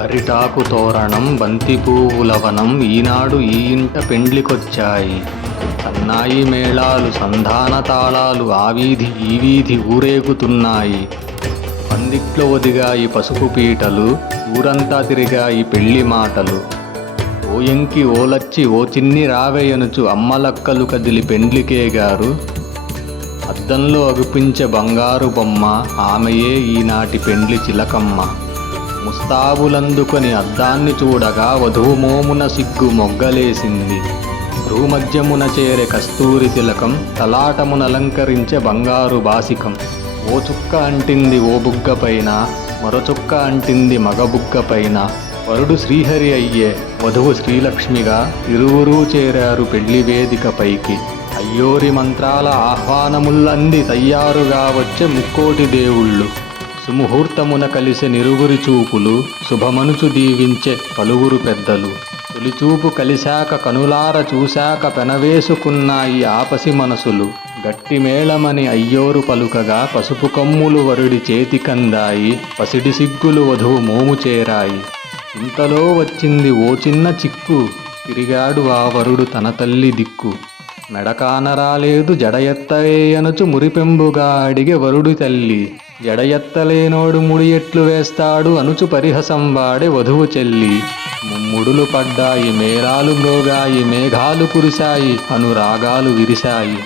అరిటాకు తోరణం బంతిపూవుల వనం ఈనాడు ఈ ఇంట పెండ్లికొచ్చాయి. సన్నాయి మేళాలు సంధాన తాళాలు ఆ వీధి ఈ వీధి ఊరేగుతున్నాయి. పందిట్లో ఒదిగాయి పసుపు పీటలు, ఊరంతా తిరిగాయి పెళ్లి మాటలు. ఓయంకి ఓలచ్చి ఓ చిన్ని రావేయనుచు అమ్మలక్కలు కదిలి పెండ్లికేగారు. అద్దంలో అగుపించే బంగారు బొమ్మ ఆమెయే ఈనాటి పెండ్లి చిలకమ్మ. ముస్తాబులందుకొని అద్దాన్ని చూడగా వధువు మోమున సిగ్గు మొగ్గలేసింది. భ్రూమధ్యమున చేరే కస్తూరి తిలకం, తలాటమునలంకరించే బంగారు బాసికం. ఓ చుక్క అంటింది ఓ బుగ్గ పైన, మరో చుక్క అంటింది మగ బుగ్గ పైన. వరుడు శ్రీహరి అయ్యే, వధువు శ్రీలక్ష్మిగా ఇరువురూ చేరారు పెళ్లి వేదిక పైకి. అయ్యోరి మంత్రాల ఆహ్వానముల్లంది తయ్యారుగా వచ్చే ముక్కోటి దేవుళ్ళు. సుముహూర్తమున కలిసే నిరుగురి చూపులు, శుభమనుచు దీవించే పలువురు పెద్దలు. తొలిచూపు కలిశాక కనులార చూశాక పెనవేసుకున్నాయి ఆపసి మనసులు. గట్టి మేళమని అయ్యోరు పలుకగా పసుపు కమ్ములు వరుడి చేతికందాయి. పసిడి సిగ్గులు వధువు మోము చేరాయి. ఇంతలో వచ్చింది ఓ చిన్న చిక్కు, తిరిగాడు ఆ వరుడు తన తల్లి దిక్కు. మెడకానరాలేదు జడ ఎత్తవేయనుచు మురిపెంబుగా అడిగే వరుడు తల్లి. జడ ఎత్తలేనోడు ముడి ఎట్లు వేస్తాడు అనుచు పరిహసం వాడే వధువు చెల్లి. ముమ్ముడులు పడ్డాయి మేళాలు మ్రోగాయి, మేఘాలు కురిశాయి అనురాగాలు విరిశాయి.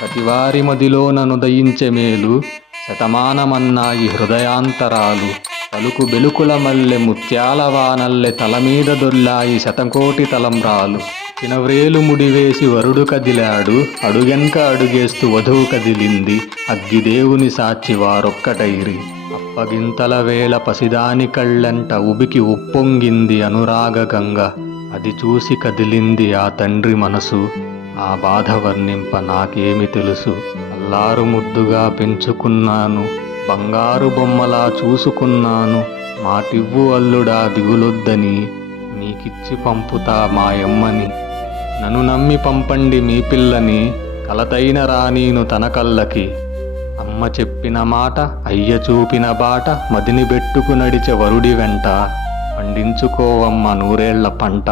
ప్రతివారి మదిలోన నుదయించే మేలు, శతమానమన్నాయి హృదయాంతరాలు. పలుకు బెలుకుల మల్లె ముత్యాల వానల్లె తలమీద దొర్లాయి శతకోటి తలంబ్రాలు. చినవ్రేలు ముడివేసి వరుడు కదిలాడు, అడుగెంక అడుగేస్తూ వధువు కదిలింది. అగ్గిదేవుని సాక్షి వారొక్కటైరి. అప్పగింతల వేళ పసిదాని కళ్ళంట ఉబికి ఉప్పొంగింది అనురాగ గంగ. అది చూసి కదిలింది ఆ తండ్రి మనసు, ఆ బాధ వర్ణింప నాకేమి తెలుసు. అల్లారు ముద్దుగా పెంచుకున్నాను, బంగారు బొమ్మలా చూసుకున్నాను. మాటివ్వు అల్లుడా దిగులొద్దని, నీకిచ్చి పంపుతా మాయమ్మని. నన్ను నమ్మి పంపండి మీ పిల్లని, కలతైన రానీను తన కళ్ళకి. అమ్మ చెప్పిన మాట, అయ్య చూపిన బాట, మదిని బెట్టుకు నడిచే వరుడి వెంట. పండించుకోవమ్మ నూరేళ్ల పంట.